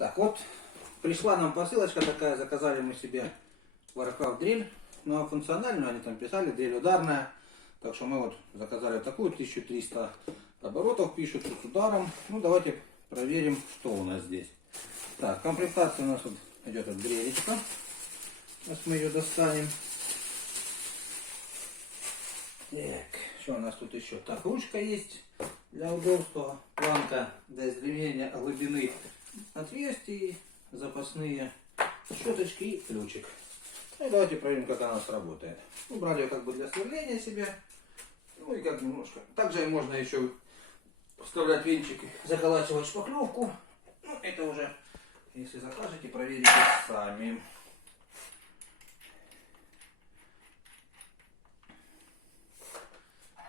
Так, вот пришла нам посылочка такая, заказали мы себе Warcraft дрель, ну а функциональную они там писали, дрель ударная. Так что мы вот заказали такую, 1300 оборотов пишут с ударом. Ну давайте проверим, что у нас здесь. Так, комплектация у нас вот идет от дрелечка. Сейчас мы ее достанем. Так, что у нас тут еще? Так, ручка есть для удобства, планка для измерения глубины отверстий, запасные щеточки и ключик. Ну и давайте проверим, как она сработает. Убрали ее как бы для сверления себе. Ну и как немножко. Также можно еще вставлять венчик, заколачивать шпаклевку. Ну это уже, если закажете, проверите сами.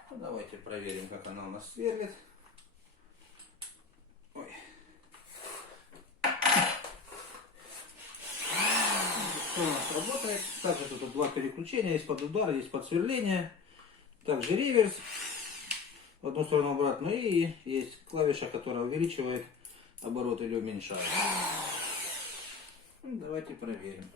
Ну, давайте проверим, как она у нас сверлит. Ой. Что у нас работает? Также тут два переключения, есть под удар, есть под сверление. Также реверс в одну сторону обратно, и есть клавиша, которая увеличивает оборот или уменьшает. Ну, давайте проверим.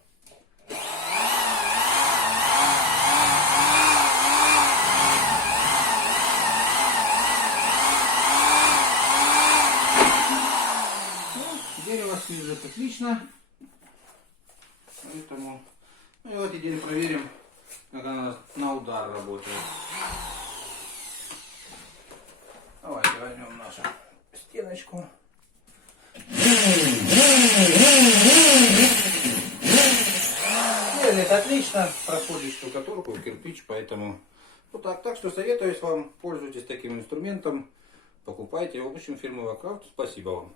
Дерево свяжет отлично. Поэтому давайте теперь проверим, как она на удар работает. Давайте возьмем нашу стеночку. Сверлит отлично, проходит штукатурку, кирпич, поэтому вот так. Так что советую вам, пользуйтесь таким инструментом, покупайте его. В общем, фирмы Warcraft. Спасибо вам.